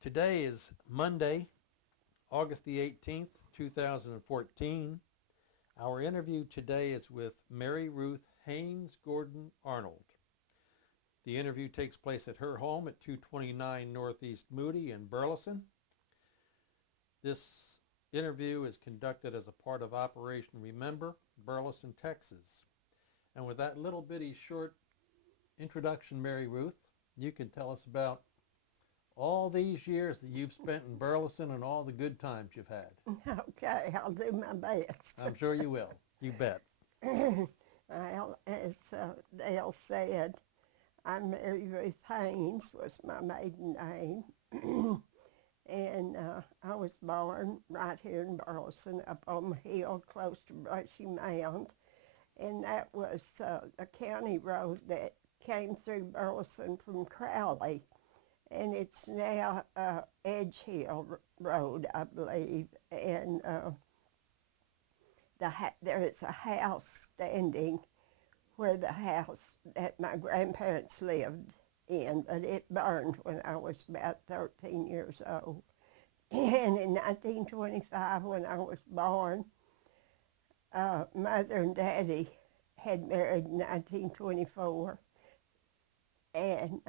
Today is Monday, August the 18th, 2014. Our interview today is with Mary Ruth Haynes Gordon Arnold. The interview takes place at her home at 229 Northeast Moody in Burleson. This interview is conducted as a part of Operation Remember, Burleson, Texas. And with that little bitty short introduction, Mary Ruth, you can tell us about all these years that you've spent in Burleson and all the good times you've had. Okay, I'll do my best. I'm sure you will. You bet. Well, as Dale said, I'm Mary Ruth Haynes, was my maiden name. And I was born right here in Burleson, up on the hill close to Brushy Mound. And that was a county road that came through Burleson from Crowley. And it's now Edge Hill Road, I believe. And there is a house standing where the house that my grandparents lived in, but it burned when I was about 13 years old. And in 1925, when I was born, Mother and Daddy had married in 1924, and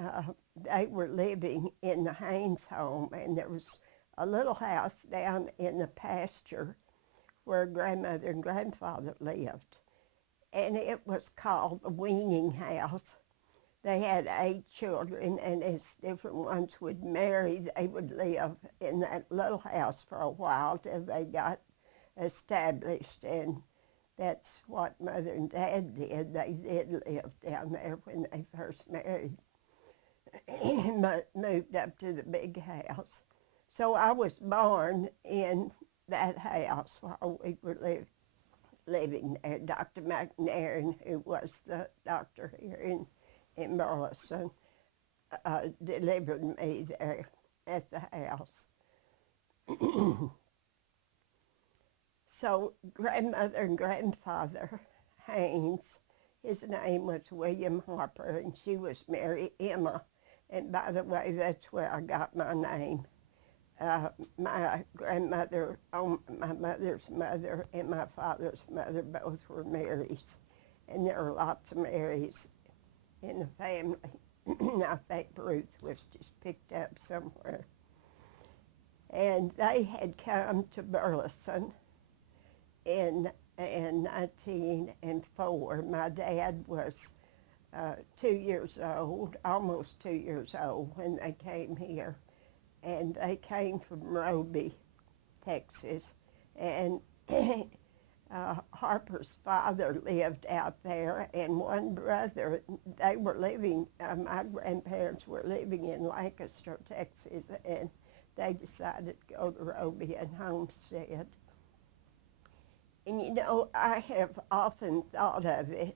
they were living in the Haynes home, and there was a little house down in the pasture where grandmother and grandfather lived, and it was called the Weaning House. They had 8 children, and as different ones would marry, they would live in that little house for a while till they got established, and that's what Mother and Dad did. They did live down there when they first married. Moved up to the big house. So I was born in that house while we were living there. Dr. McNairn, who was the doctor here in Burleson, delivered me there at the house. So grandmother and grandfather Haynes, his name was William Harper, and she was Mary Emma. And by the way, that's where I got my name. My grandmother, my mother's mother, and my father's mother both were Marys. And there are lots of Marys in the family. I think Ruth was just picked up somewhere. And they had come to Burleson in 1904. My dad was 2 years old, almost 2 years old when they came here. And they came from Roby, Texas. And Harper's father lived out there, and one brother, they were living, my grandparents were living in Lancaster, Texas, and they decided to go to Roby and homestead. And you know, I have often thought of it,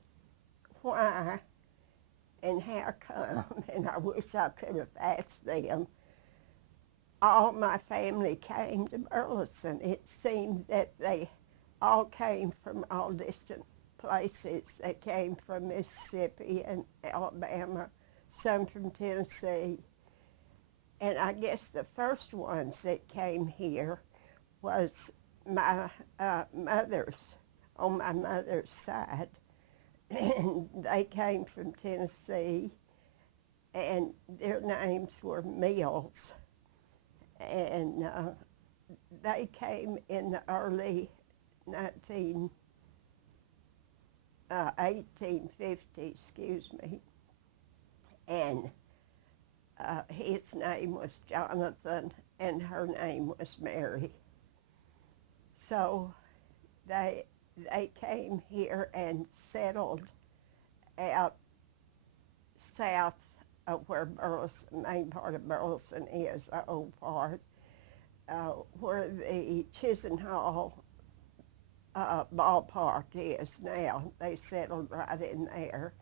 why and how come, and I wish I could have asked them, all my family came to Burleson. It seemed that they all came from all distant places. They came from Mississippi and Alabama, some from Tennessee. And I guess the first ones that came here was my mother's, on my mother's side. And they came from Tennessee, and their names were Mills. And they came in the early 1850, excuse me, and his name was Jonathan, and her name was Mary. So they came here and settled out south of where Burleson, main part of Burleson is, the old part, where the Chisenhall ballpark is now. They settled right in there.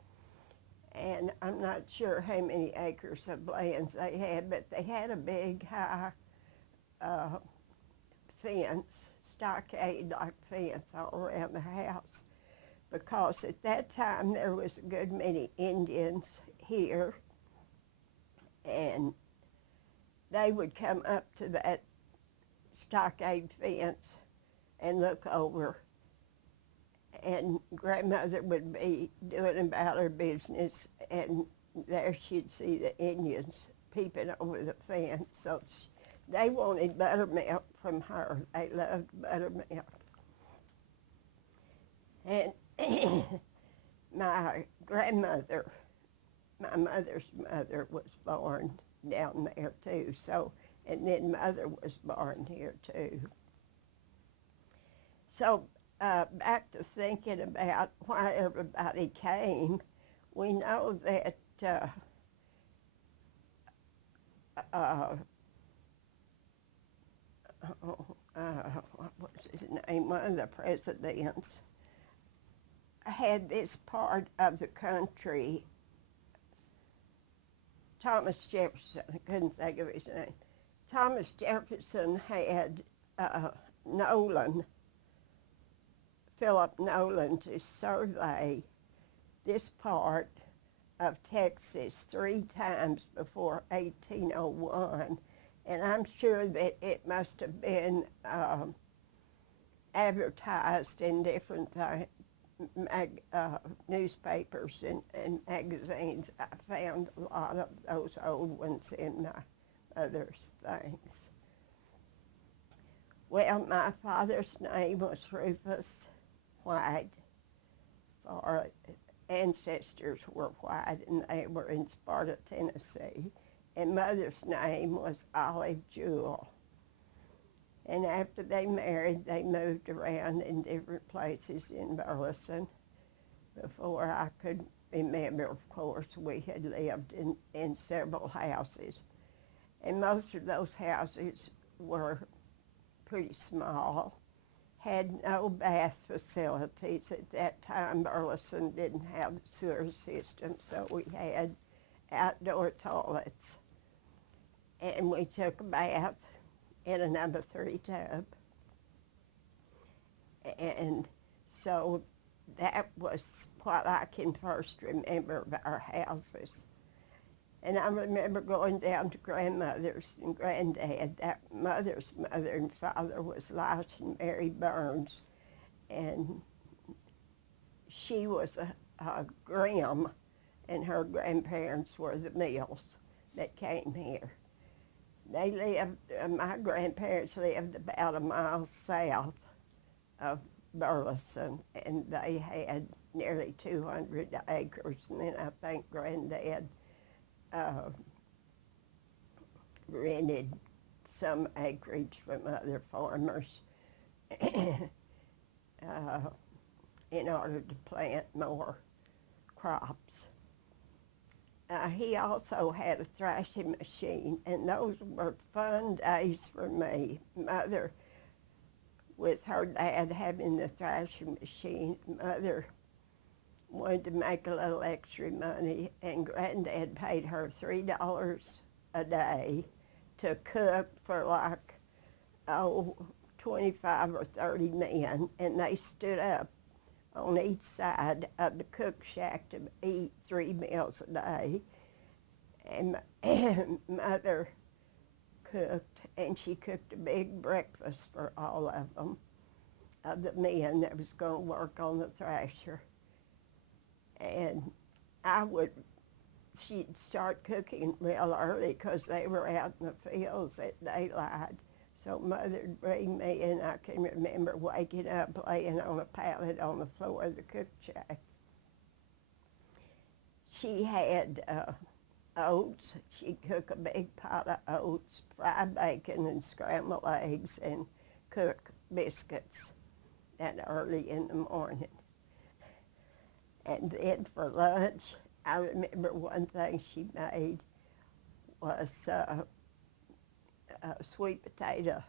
And I'm not sure how many acres of lands they had, but they had a big high fence, stockade-like fence all around the house, because at that time there was a good many Indians here, and they would come up to that stockade fence and look over, and grandmother would be doing about her business, and there she'd see the Indians peeping over the fence. So they wanted buttermilk from her. They loved buttermilk. And my grandmother, my mother's mother, was born down there too. So, and then mother was born here too. So back to thinking about why everybody came, we know that what was his name? One of the presidents had this part of the country. Thomas Jefferson, I couldn't think of his name. Thomas Jefferson had Philip Nolan, to survey this part of Texas 3 times before 1801, and I'm sure that it must have been advertised in different newspapers and magazines. I found a lot of those old ones in my mother's things. Well, my father's name was Rufus White. Our ancestors were white, and they were in Sparta, Tennessee. And mother's name was Olive Jewell. And after they married, they moved around in different places in Burleson. Before I could remember, of course, we had lived in several houses. And most of those houses were pretty small, had no bath facilities. At that time, Burleson didn't have a sewer system, so we had outdoor toilets. And we took a bath in a number 3 tub. And so that was what I can first remember of our houses. And I remember going down to grandmother's and granddad. That mother's mother and father was Elisha and Mary Burns, and she was a Grimm, and her grandparents were the Mills that came here. They lived, my grandparents lived about a mile south of Burleson, and they had nearly 200 acres, and then I think granddad rented some acreage from other farmers in order to plant more crops. He also had a thrashing machine, and those were fun days for me. Mother, with her dad having the thrashing machine, Mother wanted to make a little extra money, and Granddad paid her $3 a day to cook for like, 25 or 30 men, and they stood up on each side of the cook shack to eat 3 meals a day. And Mother cooked, and she cooked a big breakfast for all of them, of the men that was going to work on the thrasher. And she'd start cooking real early because they were out in the fields at daylight. So Mother'd bring me, and I can remember waking up laying on a pallet on the floor of the cook shack. She had oats. She'd cook a big pot of oats, fry bacon and scramble eggs, and cook biscuits that early in the morning. And then for lunch, I remember one thing she made was sweet potato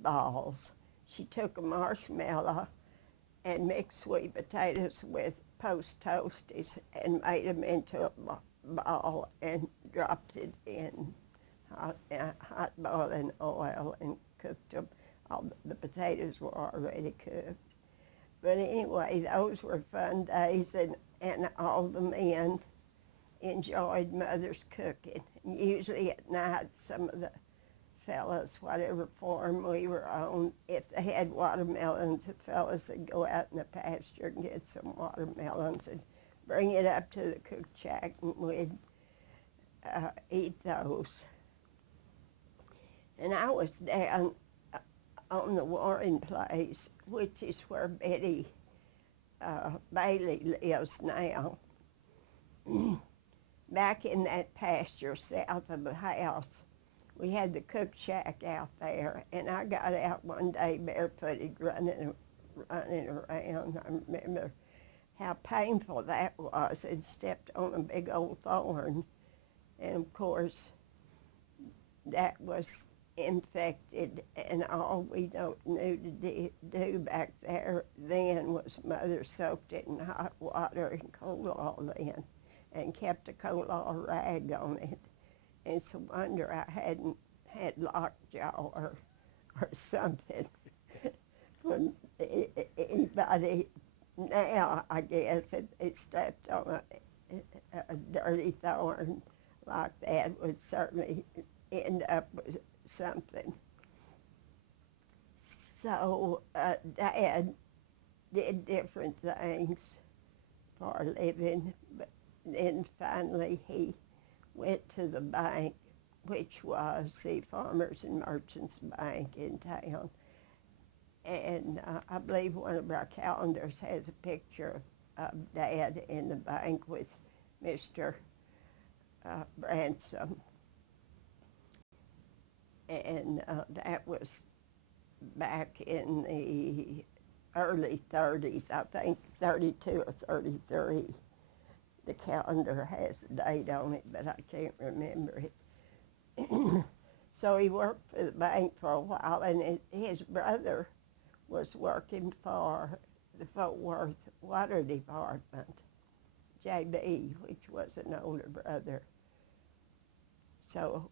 balls. She took a marshmallow and mixed sweet potatoes with post toasties and made them into a ball and dropped it in hot boiling oil and cooked them. All the potatoes were already cooked. But anyway, those were fun days, and all the men enjoyed Mother's cooking. And usually at night, some of the fellas, whatever farm we were on, if they had watermelons, the fellas would go out in the pasture and get some watermelons and bring it up to the cook shack, and we'd eat those. And I was down on the Warren place, which is where Betty Bailey lives now. Back in that pasture south of the house, we had the cook shack out there, and I got out one day barefooted running around. I remember how painful that was. I'd stepped on a big old thorn, and of course that was infected, and all we knew to do back there then was Mother soaked it in hot water and coleslaw then, and kept a coleslaw rag on it. And it's a wonder I hadn't had lockjaw or something from anybody now. I guess if they stepped on a dirty thorn like that, would certainly end up with something. So Dad did different things for a living, but then finally he went to the bank, which was the Farmers and Merchants Bank in town. And I believe one of our calendars has a picture of Dad in the bank with Mr. Bransom. And that was back in the early 30s, I think 32 or 33. The calendar has a date on it, but I can't remember it. So he worked for the bank for a while, and his brother was working for the Fort Worth Water Department, J.B., which was an older brother. So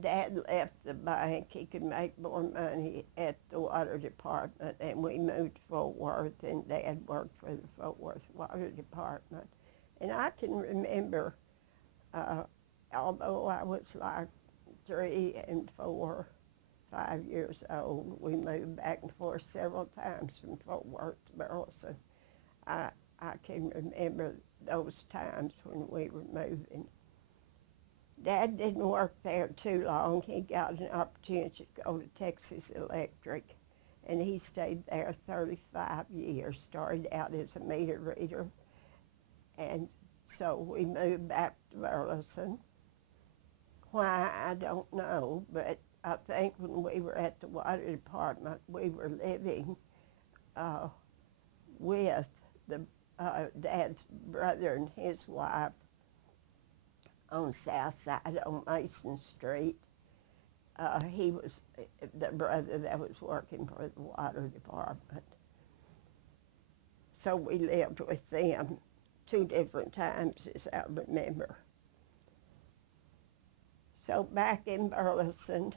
Dad left the bank. He could make more money at the water department, and we moved to Fort Worth, and Dad worked for the Fort Worth Water Department. And I can remember, although I was like 3 and 4, 5 years old, we moved back and forth several times from Fort Worth to Burleson. I can remember those times when we were moving. Dad didn't work there too long. He got an opportunity to go to Texas Electric, and he stayed there 35 years, started out as a meter reader. And so we moved back to Burleson. Why, I don't know, but I think when we were at the water department, we were living with Dad's brother and his wife on South Side on Mason Street. He was the brother that was working for the water department. So we lived with them 2 different times, as I remember. So back in Burleson,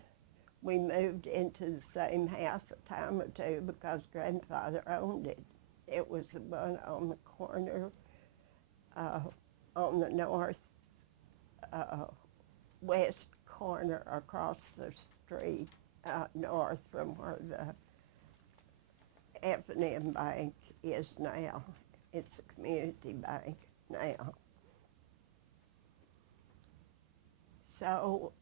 we moved into the same house a time or two because Grandfather owned it. It was the one on the corner, on the north west corner across the street, north from where the F&M Bank is now. It's a community bank now. So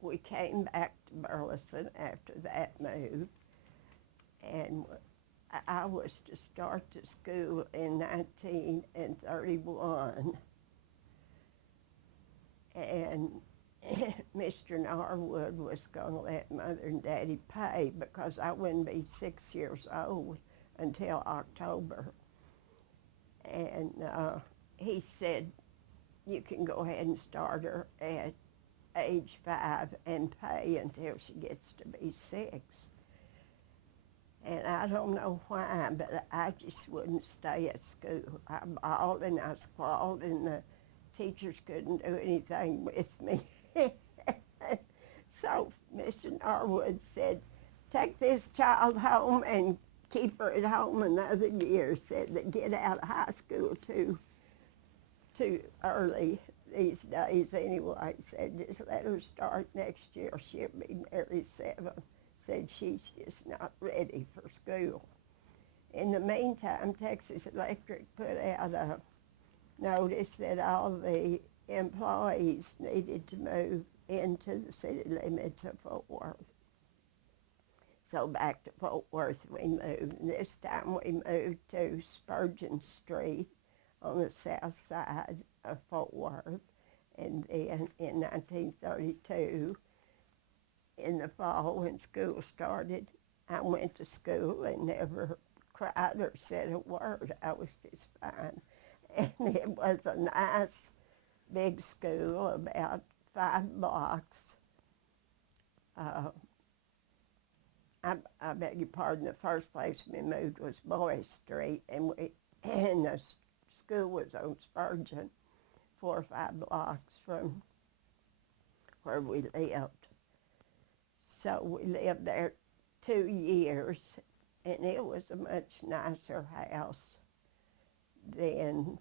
we came back to Burleson after that move, and I was to start to school in 1931. And Mr. Norwood was going to let Mother and Daddy pay because I wouldn't be 6 years old until October. And he said, you can go ahead and start her at age 5 and pay until she gets to be 6. And I don't know why, but I just wouldn't stay at school. I bawled and I squalled, and the teachers couldn't do anything with me. So Mr. Norwood said, take this child home and keep her at home another year. Said that get out of high school too early, these days anyway. Said, just let her start next year. She'll be nearly 7. Said she's just not ready for school. In the meantime, Texas Electric put out a notice that all the employees needed to move into the city limits of Fort Worth. So back to Fort Worth we moved. And this time we moved to Spurgeon Street on the south side of Fort Worth. And then in 1932, in the fall when school started, I went to school and never cried or said a word. I was just fine. And it was a nice big school, about 5 blocks. I beg your pardon, the first place we moved was Boy Street, and the school was on Spurgeon, 4 or 5 blocks from where we lived. So we lived there 2 years, and it was a much nicer house than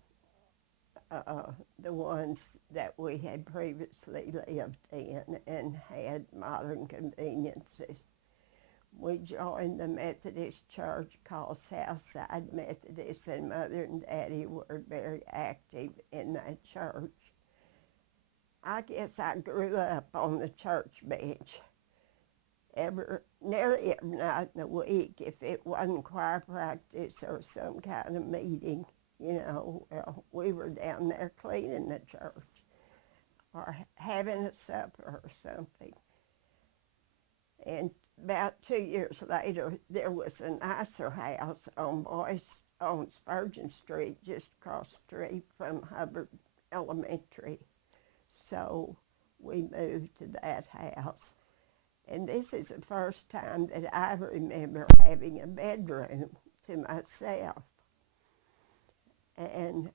the ones that we had previously lived in and had modern conveniences. We joined the Methodist church called Southside Methodist, and Mother and Daddy were very active in that church. I guess I grew up on the church bench. Nearly every night in the week, if it wasn't choir practice or some kind of meeting, we were down there cleaning the church or having a supper or something. And about 2 years later, there was a nicer house on Spurgeon Street, just across the street from Hubbard Elementary. So we moved to that house. And this is the first time that I remember having a bedroom to myself. And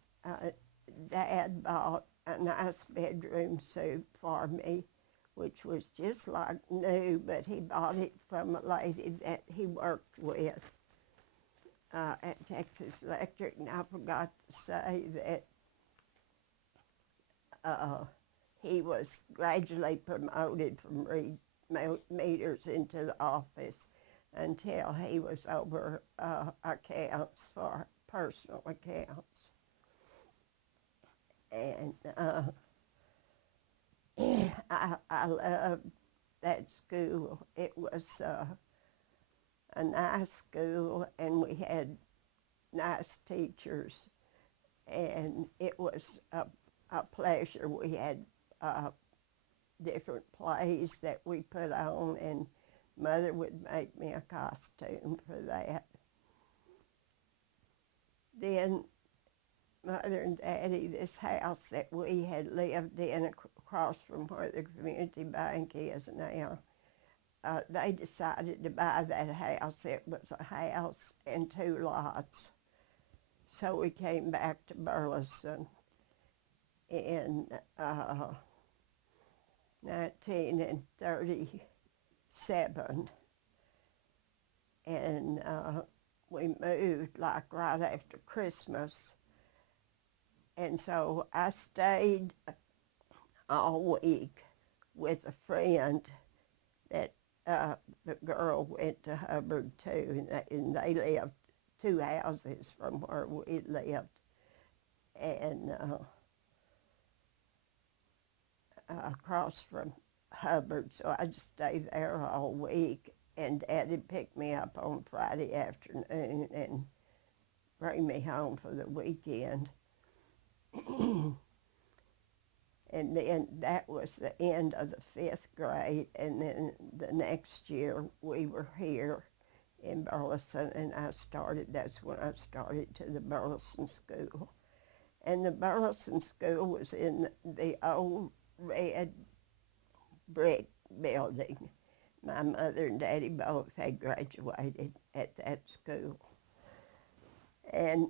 Dad bought a nice bedroom suit for me, which was just like new, but he bought it from a lady that he worked with at Texas Electric. And I forgot to say that he was gradually promoted from read meters into the office until he was over accounts for personal accounts. And I loved that school. It was a nice school, and we had nice teachers, and it was a pleasure. We had different plays that we put on, and Mother would make me a costume for that. Then Mother and Daddy, this house that we had lived in across from where the community bank is now, they decided to buy that house. It was a house and 2 lots. So we came back to Burleson in 1937, and we moved like right after Christmas. And so I stayed all week with a friend that the girl went to Hubbard too, and they lived 2 houses from where we lived. And across from Hubbard, so I just stayed there all week, and Daddy picked me up on Friday afternoon and bring me home for the weekend. And then that was the end of the 5th grade, and then the next year we were here in Burleson, and that's when I started to the Burleson School. And the Burleson School was in the old red brick building. My mother and Daddy both had graduated at that school. And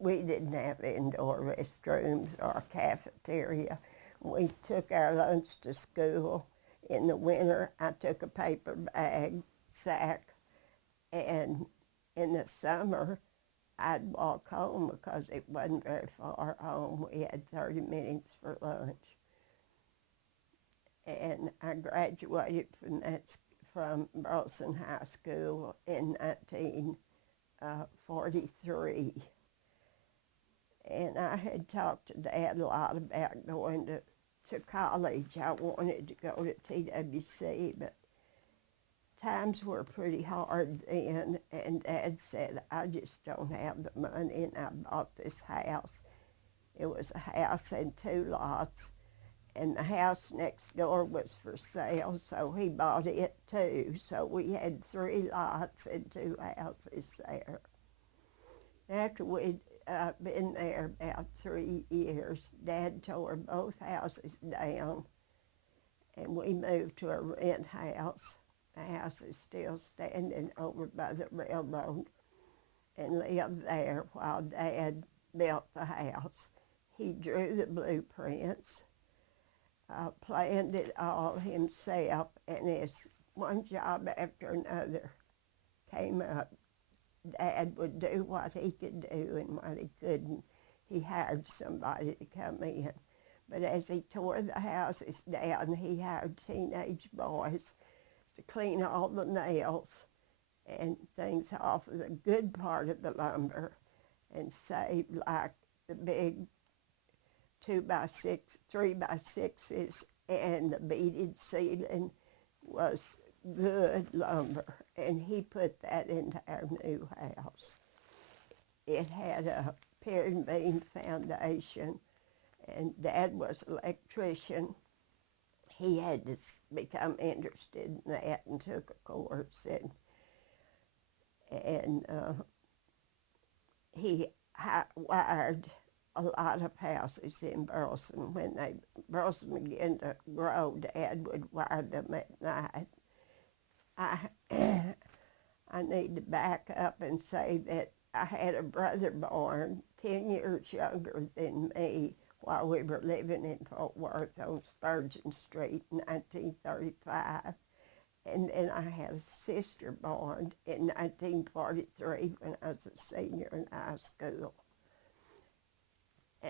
we didn't have indoor restrooms or cafeteria. We took our lunch to school. In the winter, I took a paper sack, and in the summer, I'd walk home because it wasn't very far home. We had 30 minutes for lunch. And I graduated from Burleson High School in 1943. And I had talked to Dad a lot about going to college. I wanted to go to TWC, but times were pretty hard then, and Dad said, I just don't have the money, and I bought this house. It was a house and 2 lots, and the house next door was for sale, so he bought it too. So we had 3 lots and 2 houses there. After we'd been there about 3 years, Dad tore both houses down, and we moved to a rent house. The house is still standing over by the railroad, and lived there while Dad built the house. He drew the blueprints, planned it all himself, and as one job after another came up, Dad would do what he could do, and what he couldn't, he hired somebody to come in. But as he tore the houses down, he hired teenage boys to clean all the nails and things off of the good part of the lumber and save like the big 2x6, 3x6s, and the beaded ceiling was good lumber, and he put that into our new house. It had a pier and beam foundation, and Dad was an electrician. He had to become interested in that and took a course, and he wired a lot of houses in Burleson. When Burleson began to grow, Dad would wire them at night. I need to back up and say that I had a brother born 10 years younger than me while we were living in Fort Worth on Spurgeon Street in 1935. And then I had a sister born in 1943 when I was a senior in high school.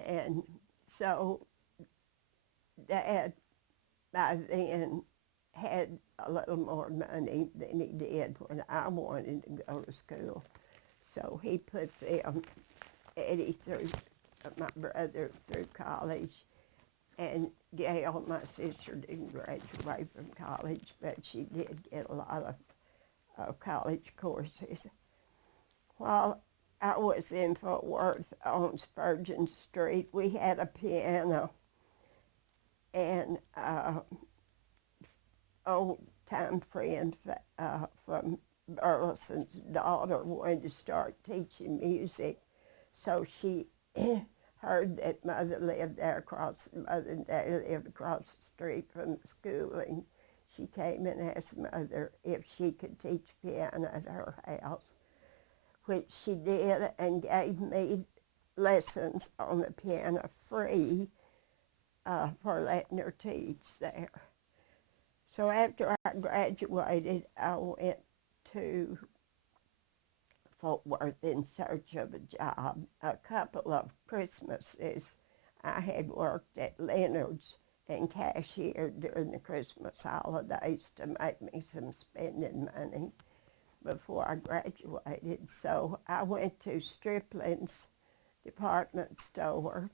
And so Dad, by then, had a little more money than he did when I wanted to go to school. So he put Eddie through, my brother, through college. And Gail, my sister, didn't graduate from college, but she did get a lot of college courses. While I was in Fort Worth on Spurgeon Street, we had a piano, and old-time friend from Burleson's daughter wanted to start teaching music, so she heard that Mother lived there Mother and Daddy lived across the street from the school, and she came and asked Mother if she could teach piano at her house, which she did, and gave me lessons on the piano free for letting her teach there. So after I graduated, I went to Fort Worth in search of a job. A couple of Christmases, I had worked at Leonard's and cashiered during the Christmas holidays to make me some spending money before I graduated. So I went to Striplin's department store.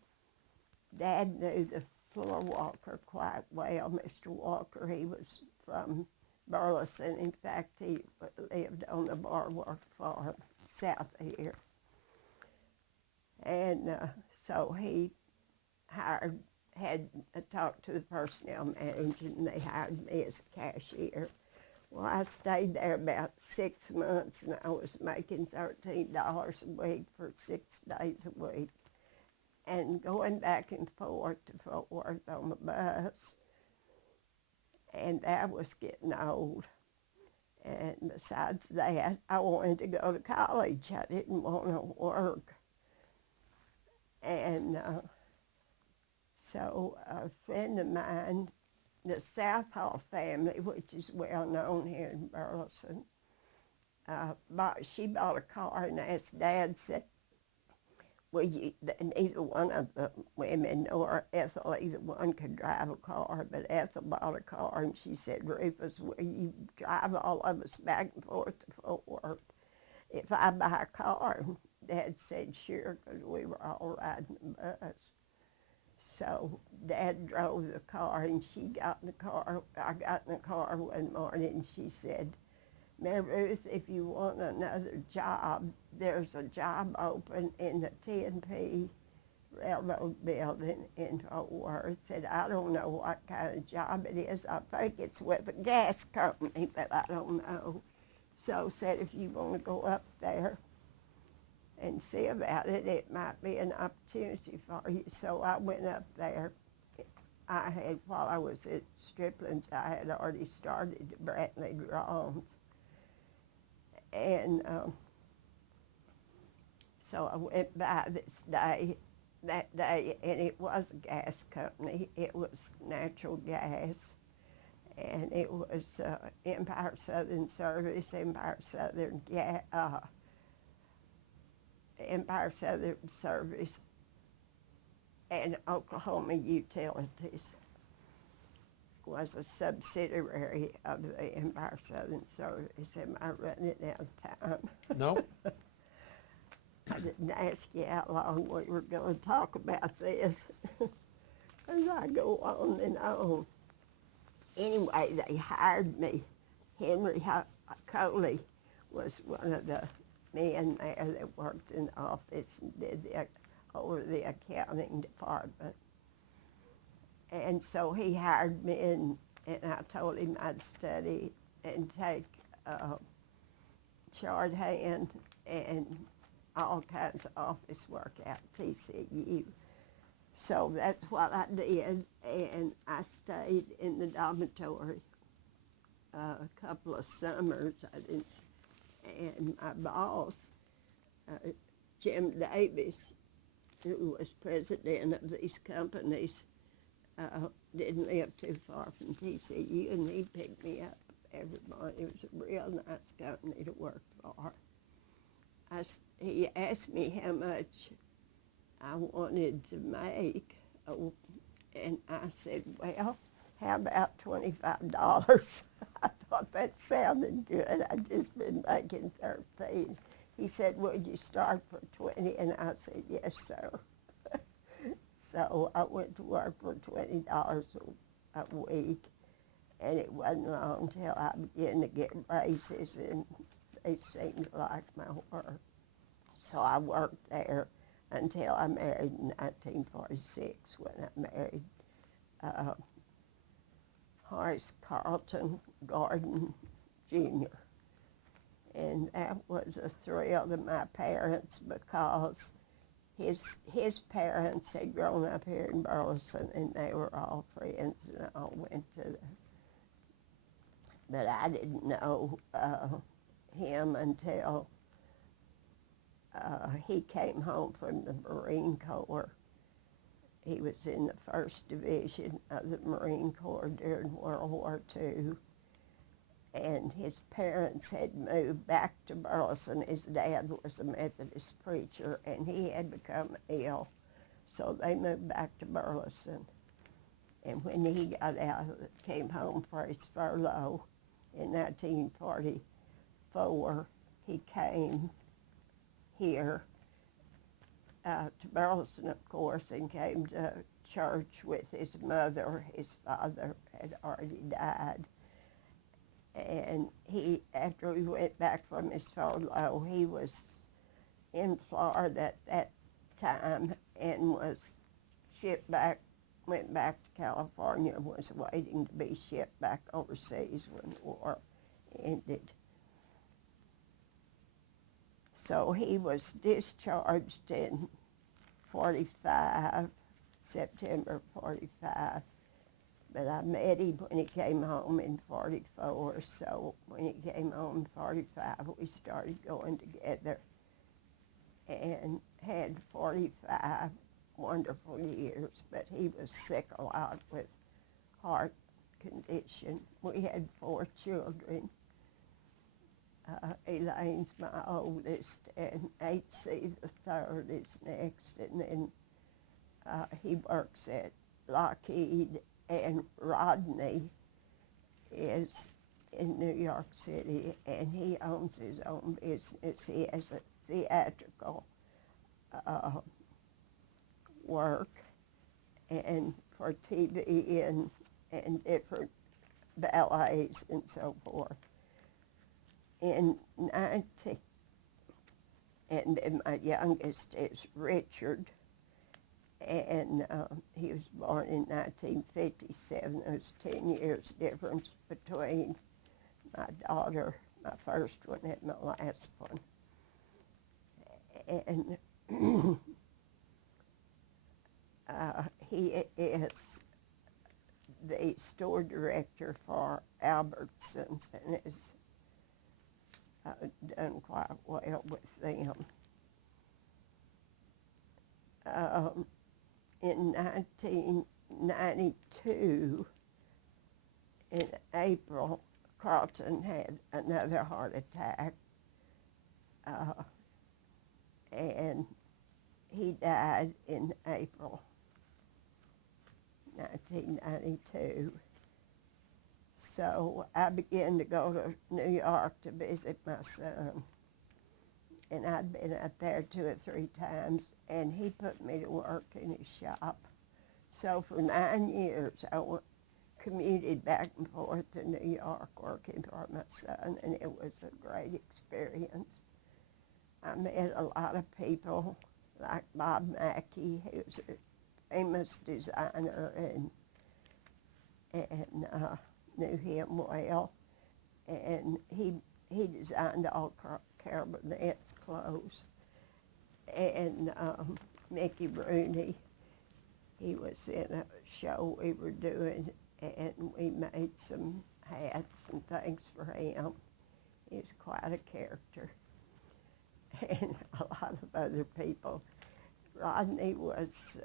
Dad knew the floor walker quite well, Mr. Walker. He was from Burleson. In fact, he lived on the Barwork farm south of here. And so he had talked to the personnel manager, and they hired me as a cashier. Well, I stayed there about 6 months, and I was making $13 a week for 6 days a week, and going back and forth to Fort Worth on the bus. And that was getting old. And besides that, I wanted to go to college. I didn't want to work. And so a friend of mine, the Southall family, which is well known here in Burleson, she bought a car and asked Dad neither one of the women nor Ethel, either one could drive a car, but Ethel bought a car and she said, Rufus, will you drive all of us back and forth to Fort Worth if I buy a car? And Dad said, sure, because we were all riding the bus. So Dad drove the car and she got in the car. I got in the car one morning and she said, Mary Ruth, if you want another job, there's a job open in the TNP Railroad Building in Fort Worth. Said, I don't know what kind of job it is. I think it's with a gas company, but I don't know. So said, if you want to go up there and see about it, it might be an opportunity for you. So I went up there. While I was at Strickland's, I had already started the Brantley drawings. And so I went by that day, and it was a gas company. It was natural gas, and it was Empire Southern Service, Empire Southern Service, and Oklahoma Utilities was a subsidiary of the Empire Southern Service. Am I running out of time? No. I didn't ask you how long we were going to talk about this. As I go on and on. Anyway, they hired me. Henry Coley was one of the men there that worked in the office and did over the accounting department. And so he hired me, and I told him I'd study and take shorthand and all kinds of office work at TCU. So that's what I did, and I stayed in the dormitory a couple of summers. And my boss, Jim Davis, who was president of these companies, didn't live too far from TCU, and he picked me up every morning. It was a real nice company to work for. He asked me how much I wanted to make, and I said, well, how about $25? I thought that sounded good. I'd just been making 13. He said, would you start for 20? And I said, yes, sir. So I went to work for $20 a week, and it wasn't long till I began to get raises, and they seemed to like my work. So I worked there until I married in 1946, when I married Horace Carlton Gordon, Jr. And that was a thrill to my parents because his parents had grown up here in Burleson, and they were all friends, and all went to but I didn't know him until he came home from the Marine Corps. He was in the 1st Division of the Marine Corps during World War II. And his parents had moved back to Burleson. His dad was a Methodist preacher, and he had become ill. So they moved back to Burleson. And when he got out, came home for his furlough in 1944, he came here to Burleson, of course, and came to church with his mother. His father had already died. And after he went back from his furlough, he was in Florida at that time and was shipped back, went back to California, and was waiting to be shipped back overseas when the war ended. So he was discharged in 45, September 45. But I met him when he came home in 44, so when he came home in 45, we started going together and had 45 wonderful years, but he was sick a lot with heart condition. We had 4 children, Elaine's my oldest, and H.C. the third is next, and then he works at Lockheed, and Rodney is in New York City, and he owns his own business. He has a theatrical work and for TV and different ballets and so forth. In 19, and then my youngest is Richard, and he was born in 1957. There's 10 years difference between my daughter, my first one, and my last one. And he is the store director for Albertsons and has done quite well with them. In 1992, in April, Carlton had another heart attack, and he died in April 1992. So I began to go to New York to visit my son, and I'd been out there 2 or 3 times, and he put me to work in his shop. So for 9 years, I commuted back and forth to New York working for my son, and it was a great experience. I met a lot of people like Bob Mackey, who's a famous designer, and knew him well. And he designed all Carol Burnett's clothes. And Mickey Rooney, he was in a show we were doing, and we made some hats and things for him. He was quite a character. And a lot of other people. Rodney was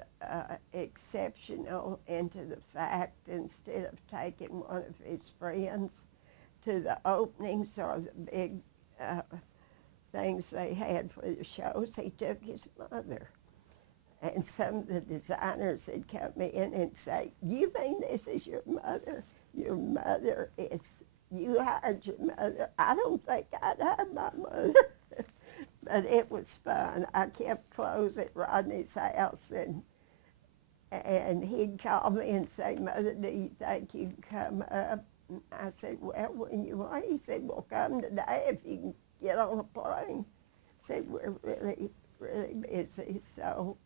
exceptional into the fact, instead of taking one of his friends to the openings or the big things they had for the shows, he took his mother. And some of the designers would come in and say, "You mean this is your mother? Your mother is, you hired your mother. I don't think I'd hire my mother." But it was fun. I kept clothes at Rodney's house, and he'd call me and say, "Mother, do you think you can come up?" And I said, "Well, when you want." He said, "Well, come today if you can get on a plane." I said, "We're really, really busy." So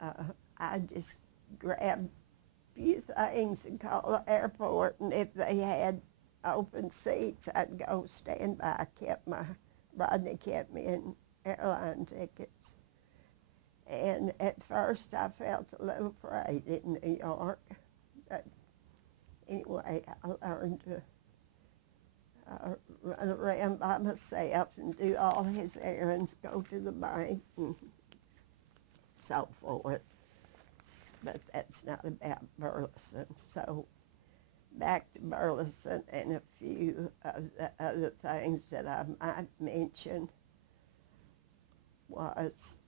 I just grabbed a few things and call the airport, and if they had open seats, I'd go stand by. Rodney kept me in airline tickets. And at first I felt a little afraid in New York. But anyway, I learned to run around by myself and do all his errands, go to the bank and so forth. But that's not about Burleson. So back to Burleson, and a few of the other things that I might mention was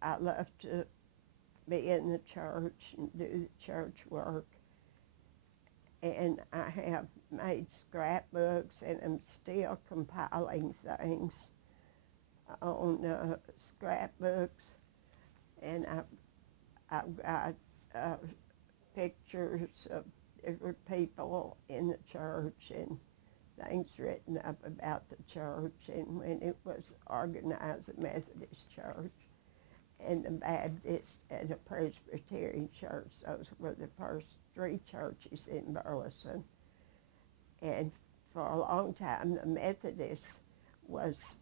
I love to be in the church and do the church work. And I have made scrapbooks, and I'm still compiling things on scrapbooks. And I've got pictures of different people in the church and things written up about the church and when it was organized, a Methodist church and the Baptist and a Presbyterian church. Those were the first 3 churches in Burleson. And for a long time, the Methodist was,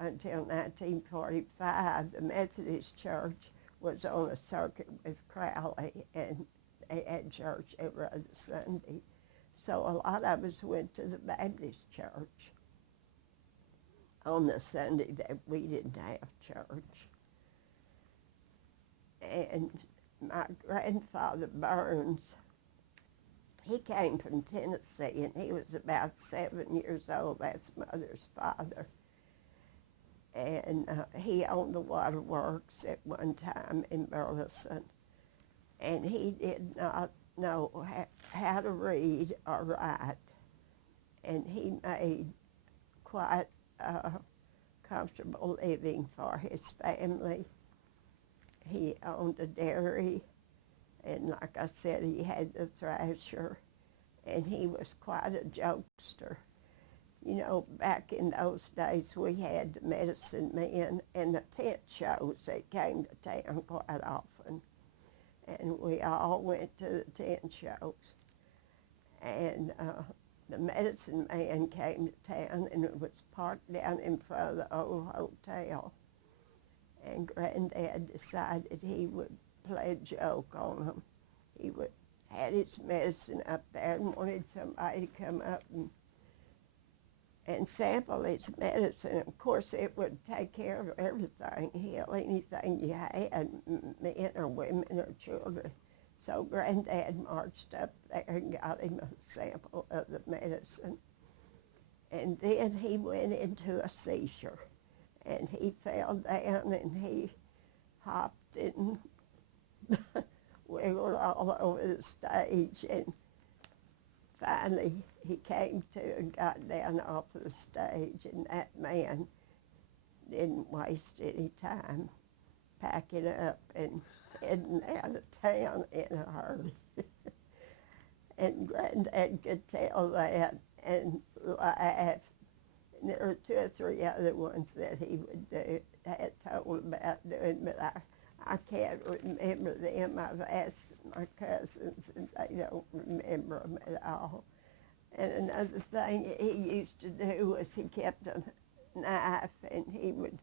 until 1945, the Methodist church was on a circuit with Crowley, and they had church every other Sunday. So a lot of us went to the Baptist church on the Sunday that we didn't have church. And my grandfather Burns, he came from Tennessee, and he was about 7 years old. That's Mother's father. And he owned the waterworks at one time in Burleson. And he did not know how to read or write. And he made quite a comfortable living for his family. He owned a dairy, and like I said, he had the thrasher, and he was quite a jokester. You know, back in those days, we had the medicine men and the tent shows that came to town quite often. And we all went to the tent shows. And the medicine man came to town, and it was parked down in front of the old hotel. And Granddad decided he would play a joke on them. He had his medicine up there and wanted somebody to come up and sample his medicine. Of course, it would take care of everything, heal anything you had, men or women or children. So Granddad marched up there and got him a sample of the medicine. And then he went into a seizure, and he fell down, and he hopped and wiggled all over the stage, and finally he came to and got down off of the stage, and that man didn't waste any time packing up and heading out of town in a hurry. And Granddad could tell that and laugh. And there were 2 or 3 other ones that he would do, had told about doing, but I can't remember them. I've asked my cousins, and they don't remember them at all. And another thing he used to do was he kept a knife, and he would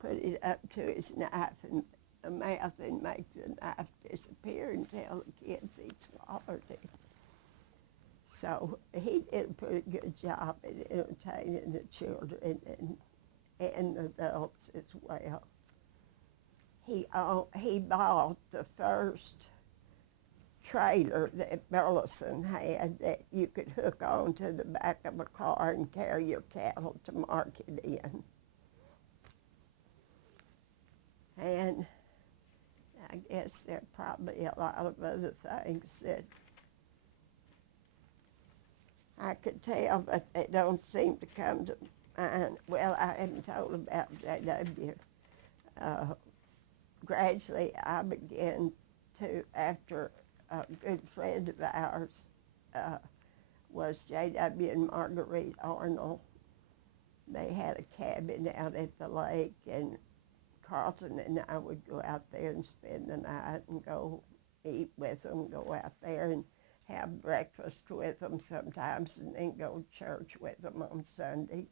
put it up to his knife and the mouth and make the knife disappear until the kids he swallowed it. So he did a pretty good job at entertaining the children and the adults as well. He bought the first trailer that Burleson had that you could hook on to the back of a car and carry your cattle to market in. And I guess there are probably a lot of other things that I could tell, but they don't seem to come to mind. Well, I hadn't told about J.W. Gradually, I began to, after a good friend of ours was J.W. and Marguerite Arnold. They had a cabin out at the lake, and Carlton and I would go out there and spend the night and go eat with them, go out there and have breakfast with them sometimes, and then go to church with them on Sunday.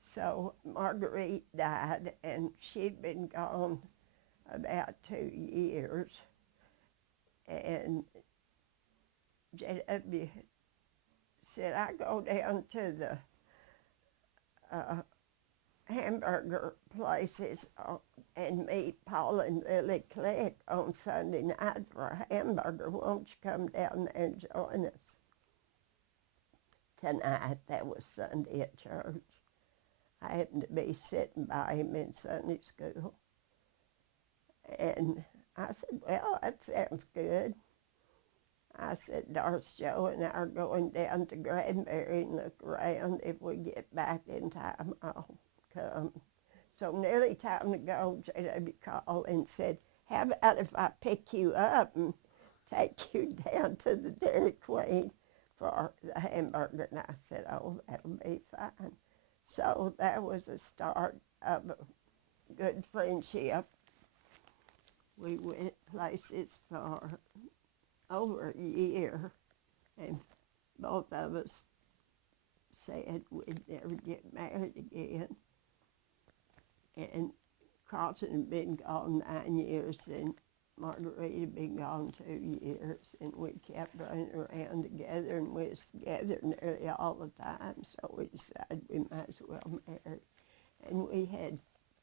So Marguerite died, and she'd been gone about 2 years, and J.W. said, I go down to the hamburger places and meet Paul and Lily Click on Sunday night for a hamburger. Won't you come down there and join us tonight? That was Sunday at church. I happened to be sitting by him in Sunday school. And I said, well, that sounds good. I said, Darth Joe and I are going down to Granbury and look around. If we get back in time, I'll come. So nearly time to go, J.W. called and said, how about if I pick you up and take you down to the Dairy Queen for the hamburger? And I said, oh, that'll be fine. So that was the start of a good friendship. We went places for over a year, and both of us said we'd never get married again. And Carlton had been gone 9 years, and Marguerite had been gone 2 years, and we kept running around together, and we was together nearly all the time, so we decided we might as well marry. And we had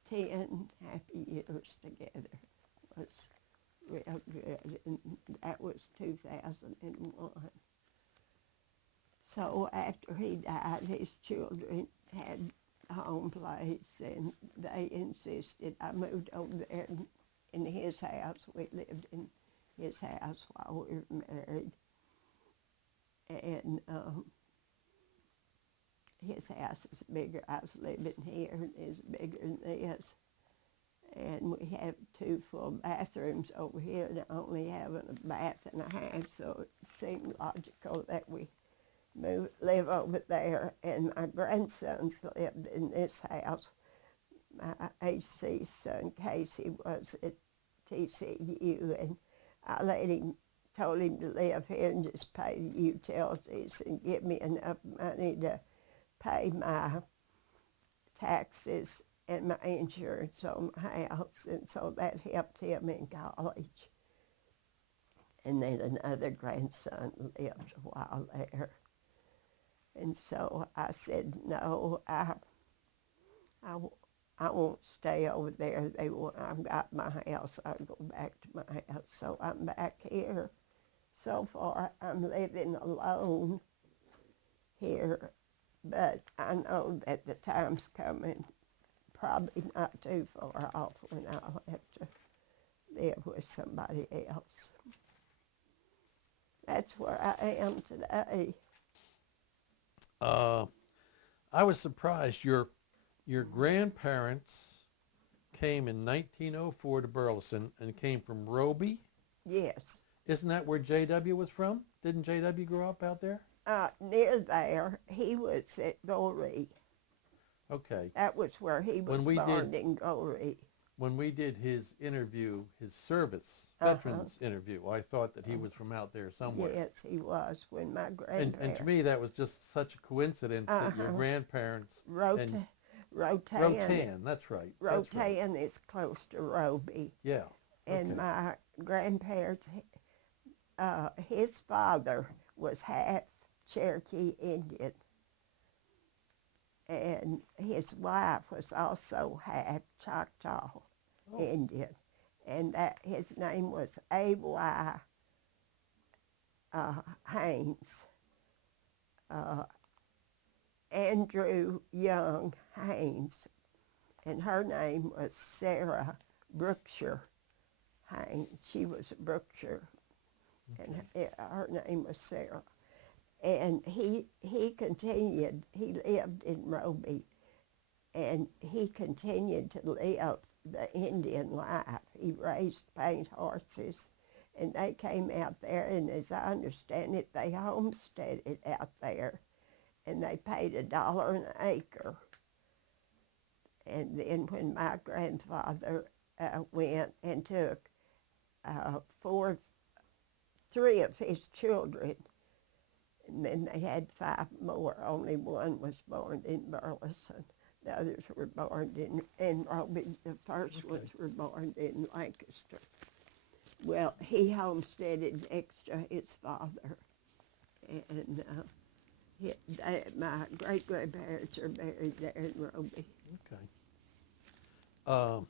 10 happy years together. It was real good, and that was 2001. So after he died, his children had a home place, and they insisted I moved over there in his house. We lived in his house while we were married. And his house is bigger. I was living here, and it's bigger than this. And we have 2 full bathrooms over here, and only having a bath and a half, so it seemed logical that we live over there. And my grandsons lived in this house. My HC son, Casey, was at TCU, and I told him to live here and just pay the utilities and give me enough money to pay my taxes and my insurance on my house, and so that helped him in college. And then another grandson lived a while there. And so I said, no, I won't stay over there. I've got my house. I'll go back to my house. So I'm back here. So far, I'm living alone here, but I know that the time's coming, probably not too far off, when I'll have to live with somebody else. That's where I am today. I was surprised. Your grandparents came in 1904 to Burleson and came from Roby. Yes. Isn't that where J.W. was from? Didn't J.W. grow up out there? Near there. He was at Goree. Okay. That was where he was born, in Goree. When we did his interview, his service veterans interview, I thought that he was from out there somewhere. Yes, he was when my grandparents. And to me, that was just such a coincidence that your grandparents. Rotan, that's right. Rotan is close to Roby. Yeah. And my grandparents, his father was half Cherokee Indian, and his wife was also half Choctaw Indian, and that his name was A.Y. Haynes. Andrew Young Haynes, and her name was Sarah Brookshire Haynes. She was a Brookshire, and her name was Sarah. And he continued, he lived in Roby, and he continued to live the Indian life. He raised paint horses, and they came out there, and as I understand it, they homesteaded out there, and they paid $1 an acre. And then when my grandfather went and took 3 of his children, and then they had 5 more. Only one was born in Burleson. The others were born in Roby. The first ones were born in Lancaster. Well, he homesteaded next to his father, and my great-grandparents are buried there in Roby. Okay.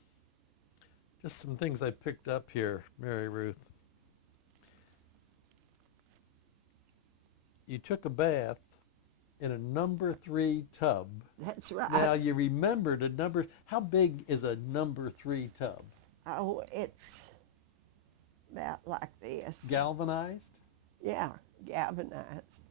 Just some things I picked up here, Mary Ruth. You took a bath in a number 3 tub. That's right. Now, you remembered a number. How big is a number 3 tub? Oh, it's about like this. Galvanized? Yeah, galvanized.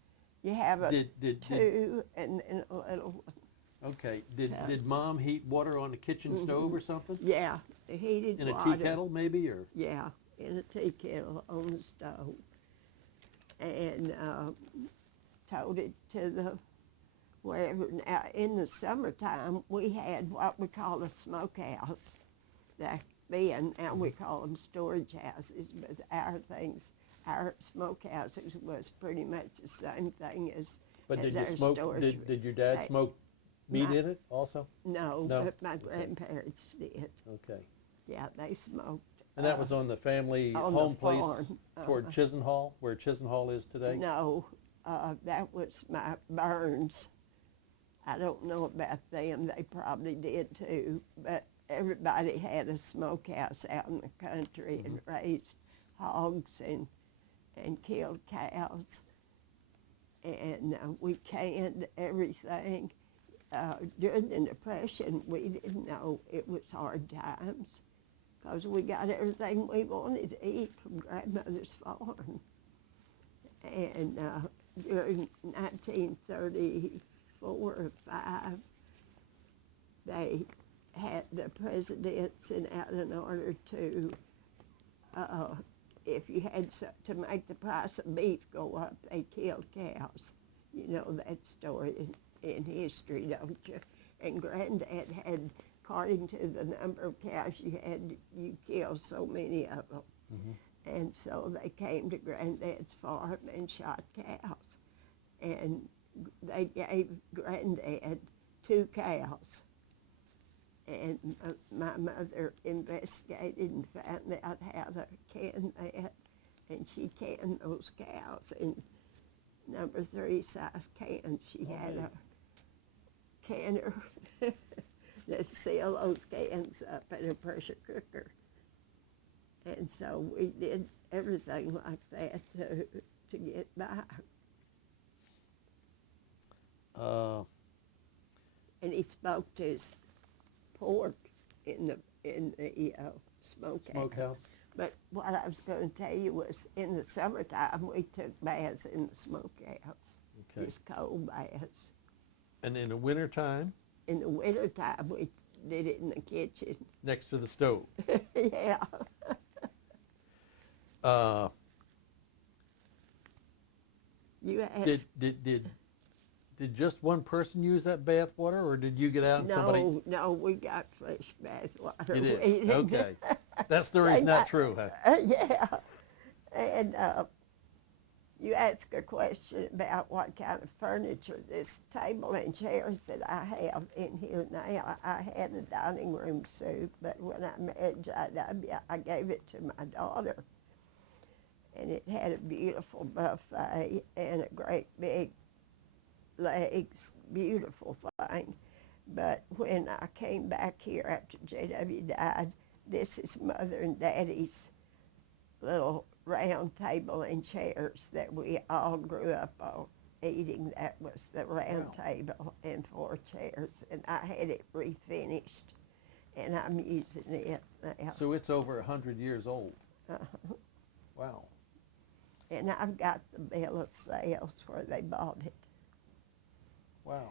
You have a 2 and then a little one. Okay. Did Mom heat water on the kitchen stove or something? Yeah, heated in water. In a tea kettle, maybe, or? Yeah, in a tea kettle on the stove. And towed it to the wherever. Now, in the summertime, we had what we call a smokehouse. Back then, now we call them storage houses, but our smokehouses was pretty much the same thing as. But did you smoke? Did your dad smoke meat in it also? No, but my grandparents did. Okay. Yeah, they smoked. And that was on the family home place toward Chisenhall, where Chisenhall is today? No, that was my Burns. I don't know about them. They probably did too. But everybody had a smokehouse out in the country and raised hogs and killed cows. and we canned everything. During the Depression, we didn't know it was hard times because we got everything we wanted to eat from Grandmother's farm. And during 1934 or 5, they had the president sent out an order to, if you had to make the price of beef go up, they killed cows. You know that story in history, don't you? And Granddad had, according to the number of cows you had, you killed so many of them. Mm-hmm. And so they came to Granddad's farm and shot cows. And they gave Granddad 2 cows. And my mother investigated and found out how to can that. And she canned those cows in number 3 size cans. She had a canner that seal those cans up in a pressure cooker. And so we did everything like that to get by. And he smoked his pork in the smokehouse. But what I was going to tell you was, in the summertime, we took baths in the smokehouse. Okay. Just cold baths. And in the wintertime? In the wintertime, we did it in the kitchen. Next to the stove? Yeah. You asked. Did just one person use that bath water, or did you get out and somebody? No, we got fresh bath water. You did? We didn't. Okay. That story's not true, huh? Yeah. And you asked a question about what kind of furniture. This table and chairs that I have in here now, I had a dining room suite, but when I married J.W., I gave it to my daughter. And it had a beautiful buffet and a great big legs, beautiful thing. But when I came back here after J.W. died, this is Mother and Daddy's little round table and chairs that we all grew up on eating. That was the round table and 4 chairs, and I had it refinished, and I'm using it now. So it's over 100 years old. Uh-huh. Wow. And I've got the bill of sales where they bought it. Wow.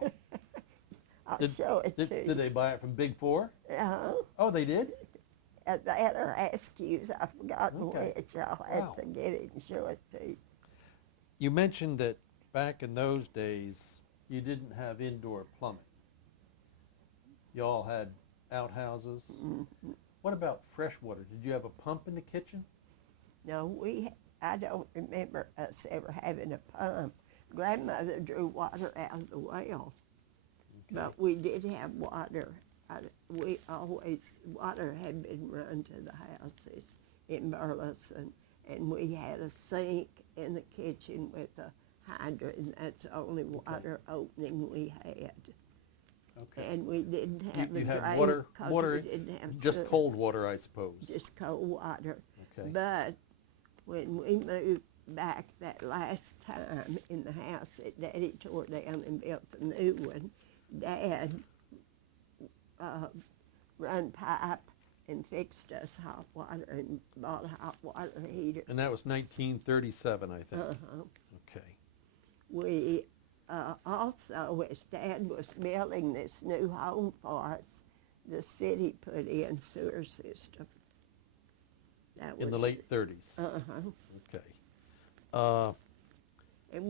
I'll show it to you. Did they buy it from Big Four? Uh-huh. Oh, they did? That or Askews. I've forgotten Okay. which. I'll have to get it and show it to you. You mentioned that back in those days, you didn't have indoor plumbing. You all had outhouses. Mm-hmm. What about fresh water? Did you have a pump in the kitchen? No, I don't remember us ever having a pump. Grandmother drew water out of the well, but we did have water. Water had been run to the houses in Burleson, and we had a sink in the kitchen with a hydrant, and that's the only water opening we had. Okay. And we didn't have You a had drain water, 'cause we didn't have just sewer. cold water, I suppose. Just cold water. Okay. But when we moved back that last time in the house that Daddy tore down and built the new one, Dad run pipe and fixed us hot water and bought a hot water heater. And that was 1937, I think. Uh-huh. Okay. We also, as Dad was building this new home for us, the city put in sewer system. That In the was, late 30s. Uh-huh. Okay. And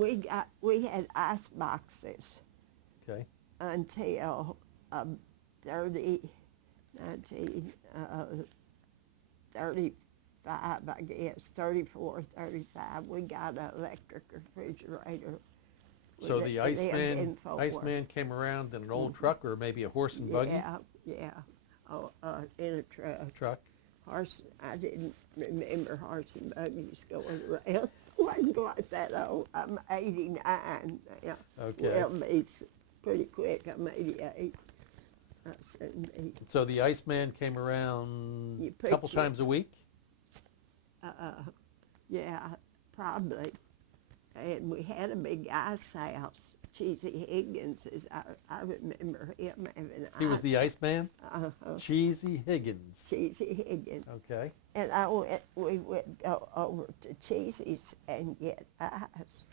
we had ice boxes Okay. until 1935, I guess, 34, 35. We got an electric refrigerator. So We the lived in Fort Worth. Iceman came around in an old truck, or maybe a horse and buggy Yeah. Oh, in a truck. truck. Horse, I didn't remember horse and buggies going around. Wasn't quite that old. I'm 89 now. Okay. Well, me pretty quick. I'm 88. I soon be. So the Iceman came around You a couple picture- times a week? Yeah, probably. and we had a big ice house. Cheesy Higgins, I remember him having He was the Iceman? Uh-huh. Cheesy Higgins. Cheesy Higgins. Okay. And we would go over to Cheesy's and get ice.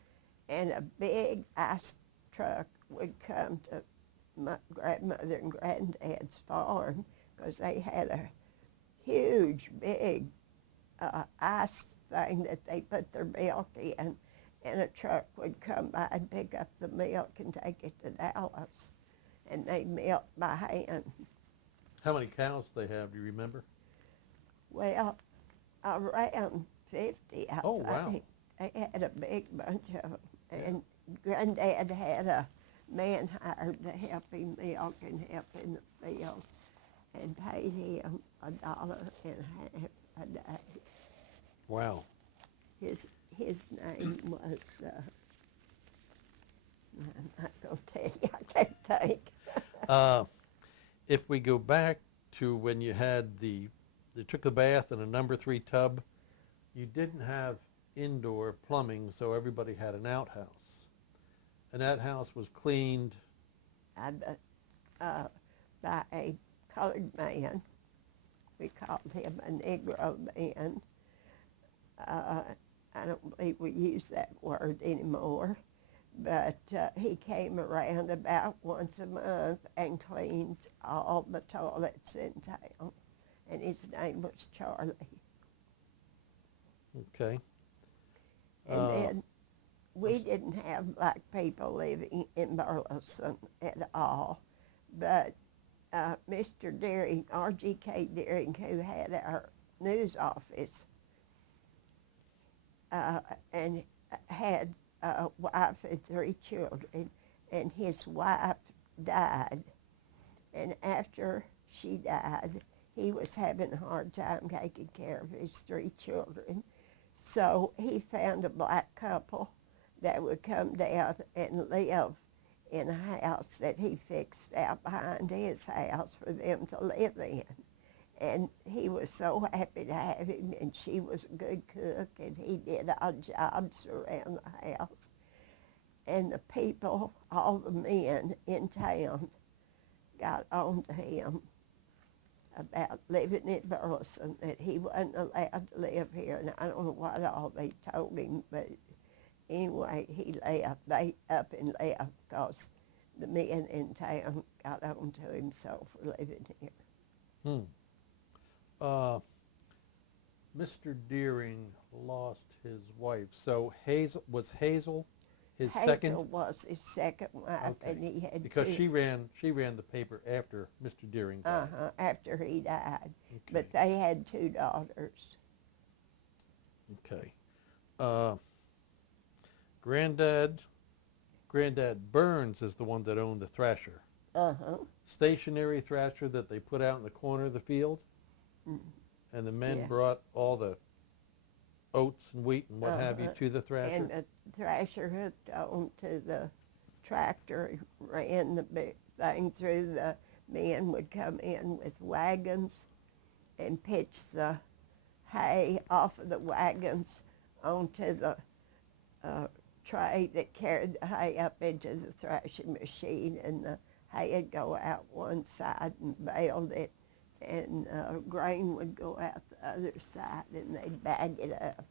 And a big ice truck would come to my grandmother and granddad's farm because they had a huge, big ice thing that they put their milk in. And a truck would come by and pick up the milk and take it to Dallas. And they milked by hand. How many cows did they have? Do you remember? Well, around 50, I think. Oh, wow. They had a big bunch of them. And Granddad had a man hired to help him milk and help in the field and paid him $1.50 a day. Wow. His name was, I'm not going to tell you, I can't think. If we go back to when you had they took the bath in a number 3 tub, you didn't have indoor plumbing, so everybody had an outhouse. And that house was cleaned By a colored man. We called him a Negro man. I don't believe we use that word anymore, but he came around about once a month and cleaned all the toilets in town, and his name was Charlie. Okay. And then we didn't have black people living in Burleson at all, but Mr. Deering, R.G.K. Deering, who had our news office, and had a wife and 3 children, and his wife died. And after she died, he was having a hard time taking care of his 3 children. So he found a black couple that would come down and live in a house that he fixed out behind his house for them to live in. And he was so happy to have him, and she was a good cook, and he did odd jobs around the house. And the people, all the men in town, got on to him about living in Burleson, that he wasn't allowed to live here, and I don't know what all they told him, but anyway, he left. They up and left because the men in town got on to him so for living here. Mr. Deering lost his wife. So Hazel was Hazel his Hazel second? was his second wife, Okay. and he had Because 2. she ran the paper after Mr. Deering died. After he died. Okay. But they had 2 daughters. Okay. Granddad Burns is the one that owned the thrasher. Stationary thrasher that they put out in the corner of the field. And the men Yeah. brought all the oats and wheat and what have you to the thrasher. And the thrasher hooked on to the tractor, ran the big thing through. The men would come in with wagons and pitch the hay off of the wagons onto the tray that carried the hay up into the thrashing machine, and the hay would go out one side and baled it, and grain would go out the other side, and they'd bag it up.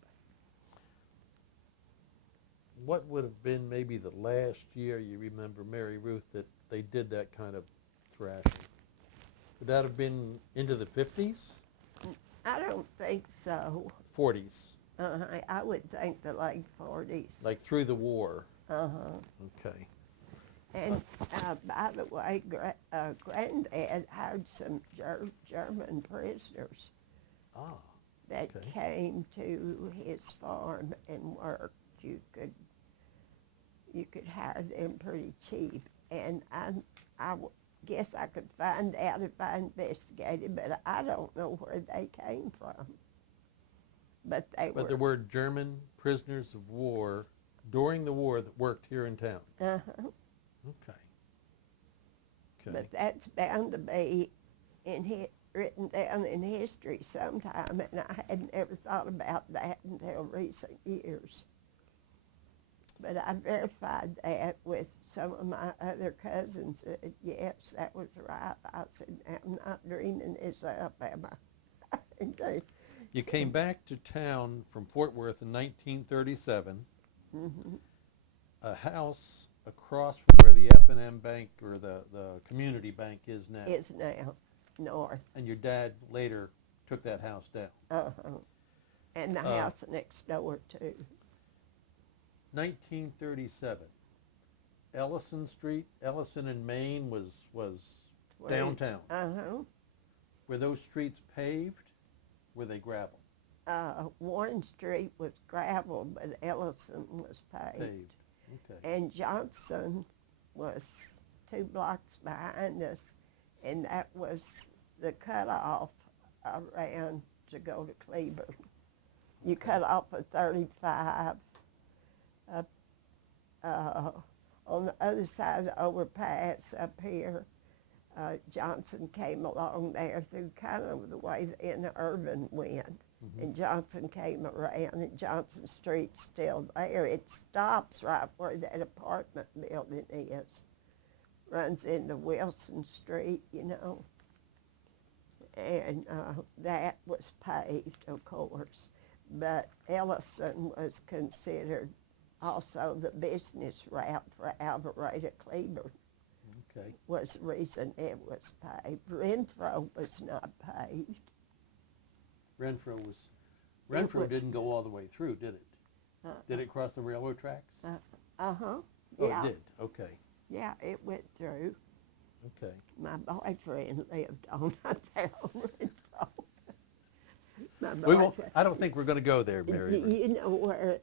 What would have been maybe the last year you remember, Mary Ruth, that they did that kind of thrashing? Would that have been into the 50s? I don't think so. 40s? I would think the late 40s. Like through the war? Okay. And by the way, Granddad hired some German prisoners that okay. came to his farm and worked. You could hire them pretty cheap, and I guess I could find out if I investigated, but I don't know where they came from. But there were German prisoners of war during the war that worked here in town? Okay. But that's bound to be written down in history sometime, and I had never thought about that until recent years. But I verified that with some of my other cousins. Yes, that was right. I said, I'm not dreaming this up, am I? And they You said, came back to town from Fort Worth in 1937. mm-hmm. A house across from where the F&M Bank or the community bank is now. Is now north. And your dad later took that house down. Uh-huh. And the house next door, too. 1937. Ellison Street, Ellison in Maine was downtown. Uh-huh. Were those streets paved? Were they gravel? Warren Street was gravel, but Ellison was paved. Paved. Okay. And Johnson was 2 blocks behind us, and that was the cutoff around to go to Cleveland. You cut off at 35. On the other side of the overpass up here, Johnson came along there through kind of the way the interurban went. Mm-hmm. And Johnson came around, and Johnson Street's still there. It stops right where that apartment building is. Runs into Wilson Street, you know. And that was paved, of course. But Ellison was considered also the business route for Alvarado, Cleveland. Okay. Was the reason it was paved. Renfro was not paved. Renfro didn't go all the way through, did it? Did it cross the railroad tracks? Uh-huh. Oh, Yeah. it did. Okay. Yeah, it went through. Okay. My boyfriend lived on up there on Renfro. My We won't, boyfriend. I don't think we're going to go there, Mary. You know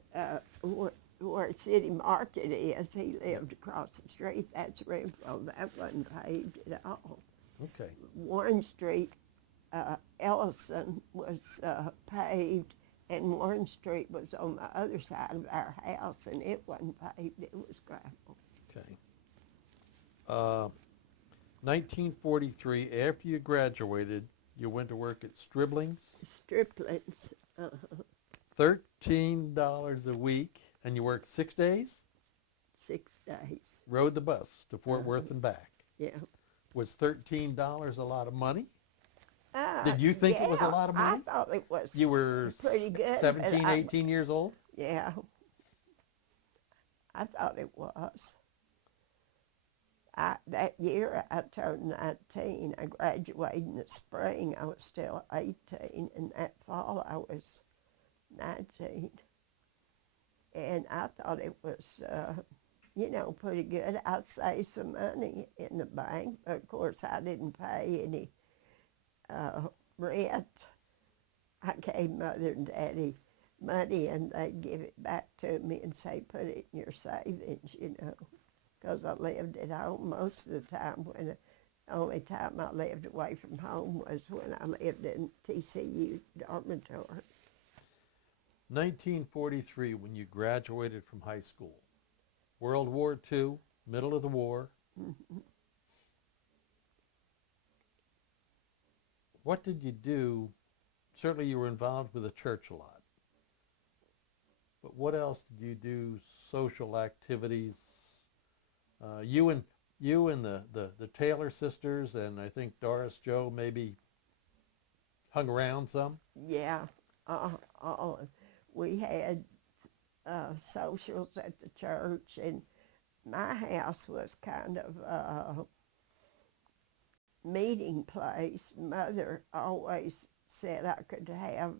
where City Market is? He lived across the street. That's Renfro. That wasn't paved at all. Okay. Warren Street, Ellison was paved, and Warren Street was on the other side of our house, and it wasn't paved. It was gravel. Okay. 1943, after you graduated, you went to work at Stribling's. Striplings. $13 a week, and you worked 6 days? 6 days. Rode the bus to Fort Worth and back. Yeah. Was $13 a lot of money? Did you think it was a lot of money? I thought it was. You were pretty good, 17, 18 years old? Yeah. I thought it was. That year I turned 19. I graduated in the spring. I was still 18, and that fall I was 19. And I thought it was, pretty good. I saved some money in the bank. Of course, I didn't pay any rent. I gave Mother and Daddy money, and they'd give it back to me and say, put it in your savings, because I lived at home most of the time. The only time I lived away from home was when I lived in TCU dormitory. 1943, when you graduated from high school. World War II, middle of the war. Mm-hmm. What did you do? Certainly you were involved with the church a lot. But what else did you do? Social activities? You and the Taylor sisters, and I think Doris Joe maybe hung around some? Yeah. We had socials at the church, and my house was kind of a meeting place. Mother always said I could have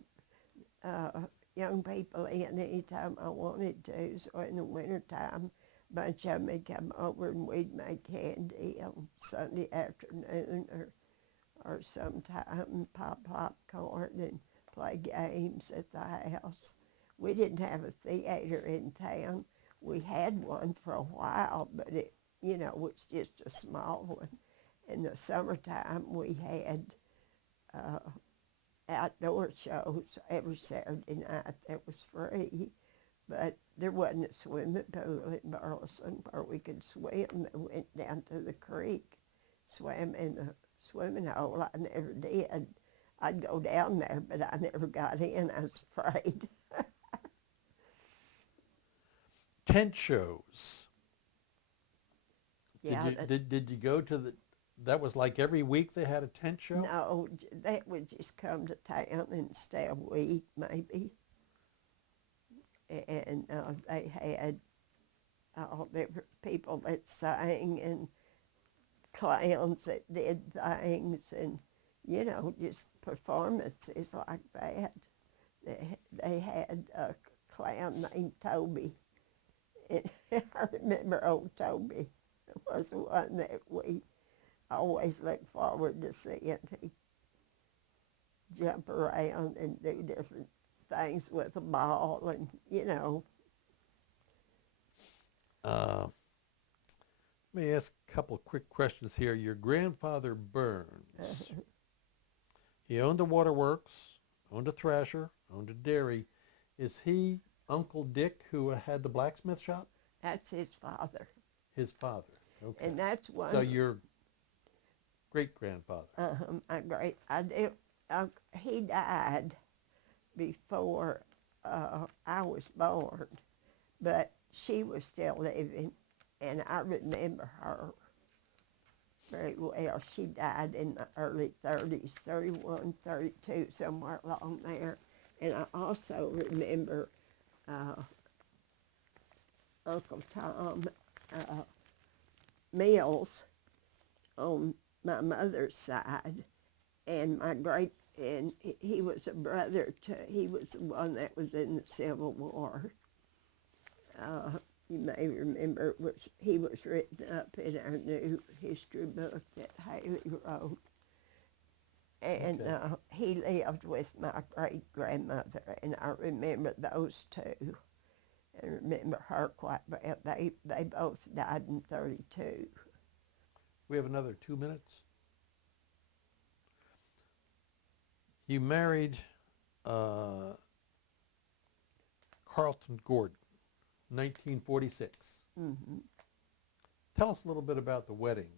young people in anytime I wanted to. So in the wintertime, a bunch of them would come over and we'd make candy on Sunday afternoon or sometime pop popcorn and play games at the house. We didn't have a theater in town. We had one for a while, but it, was just a small one. In the summertime, we had outdoor shows every Saturday night that was free, but there wasn't a swimming pool in Burleson where we could swim. I went down to the creek, swam in the swimming hole. I never did. I'd go down there, but I never got in. I was afraid. tent shows. Yeah, Did you go to the? That was like every week they had a tent show. no, they would just come to town and stay a week maybe. And they had all different people that sang and clowns that did things and, you know, just performances like that. They had a clown named Toby. And I remember old Toby was the one that we always looked forward to seeing. He'd jump around and do different things with a ball and, you know. Let me ask a couple quick questions here. Your grandfather Burns, he owned the waterworks, owned a thrasher, owned a dairy. Is he Uncle Dick who had the blacksmith shop? That's his father. His father, okay. And that's one. So your great-grandfather. My great, he died before I was born, but she was still living, and I remember her very well. She died in the early 30s, 31, 32, somewhere along there. And I also remember Uncle Tom Mills on my mother's side, and and he was a brother to, he was the one that was in the Civil War. You may remember he was written up in our new history book that Haley wrote. And Okay. he lived with my great-grandmother, and I remember those two. And remember her quite well. They both died in 32. We have another 2 minutes. You married Carlton Gordon, 1946. Mm-hmm. Tell us a little bit about the wedding.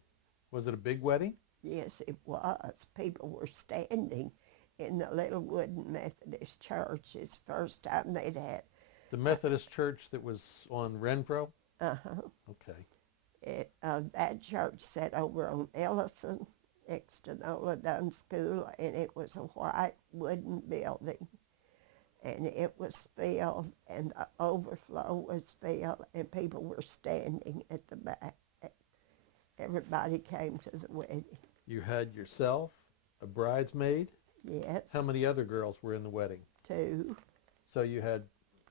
Was it a big wedding? Yes, it was. People were standing in the little wooden Methodist church. It's the first time they'd had. The Methodist church that was on Renfro? Uh-huh. Okay. That church sat over on Ellison, next to Nola Dunn School, and it was a white wooden building. And it was filled, and the overflow was filled, and people were standing at the back. Everybody came to the wedding. You had yourself, a bridesmaid. Yes. How many other girls were in the wedding? 2. So you had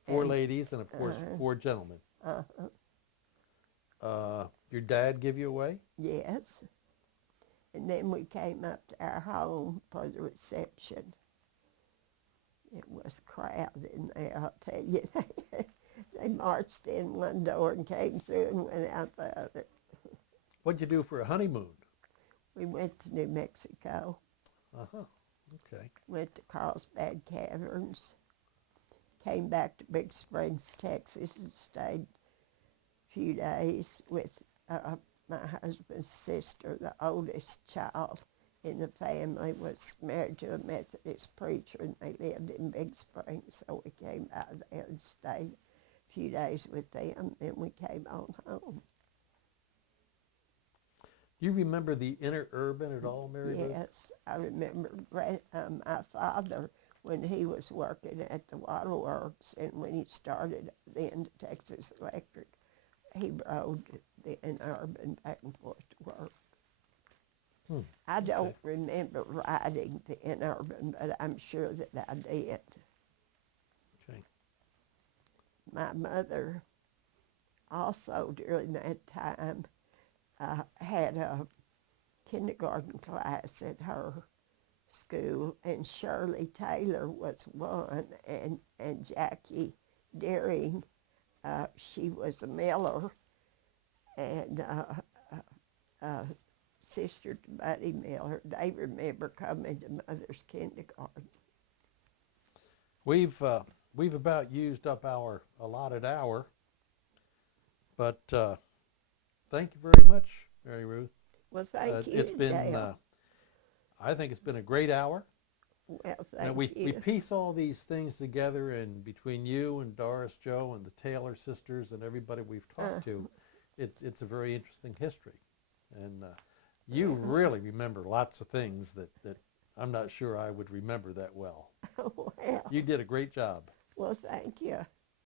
4 And, ladies and, of course, 4 gentlemen. Uh-huh. Your dad give you away? Yes. And then we came up to our home for the reception. It was crowded in there, I'll tell you. They marched in one door and came through and went out the other. What'd you do for a honeymoon? We went to New Mexico, Uh-huh. Okay. went to Carlsbad Caverns, came back to Big Springs, Texas, and stayed a few days with my husband's sister. The oldest child in the family was married to a Methodist preacher, and they lived in Big Springs, so we came by there and stayed a few days with them, then we came on home. Do you remember the inner urban at all, Mary Ruth? Yes, I remember my father when he was working at the waterworks, and when he started then to Texas Electric, he rode the Urban back and forth to work. I don't remember riding the Urban, but I'm sure that I did. Okay. My mother also during that time had a kindergarten class at her school, and Shirley Taylor was one, and Jackie Deering, she was a miller, and sister to Buddy Miller. They remember coming to Mother's kindergarten. We've about used up our allotted hour, but thank you very much, Mary Ruth. Well, thank you, It's been, Dale. I think it's been a great hour. Well, Now, thank we you. piece all these things together, and between you and Doris Joe and the Taylor sisters and everybody we've talked to, it's a very interesting history. And you really remember lots of things that I'm not sure I would remember that well. Well, You did a great job. well, thank you.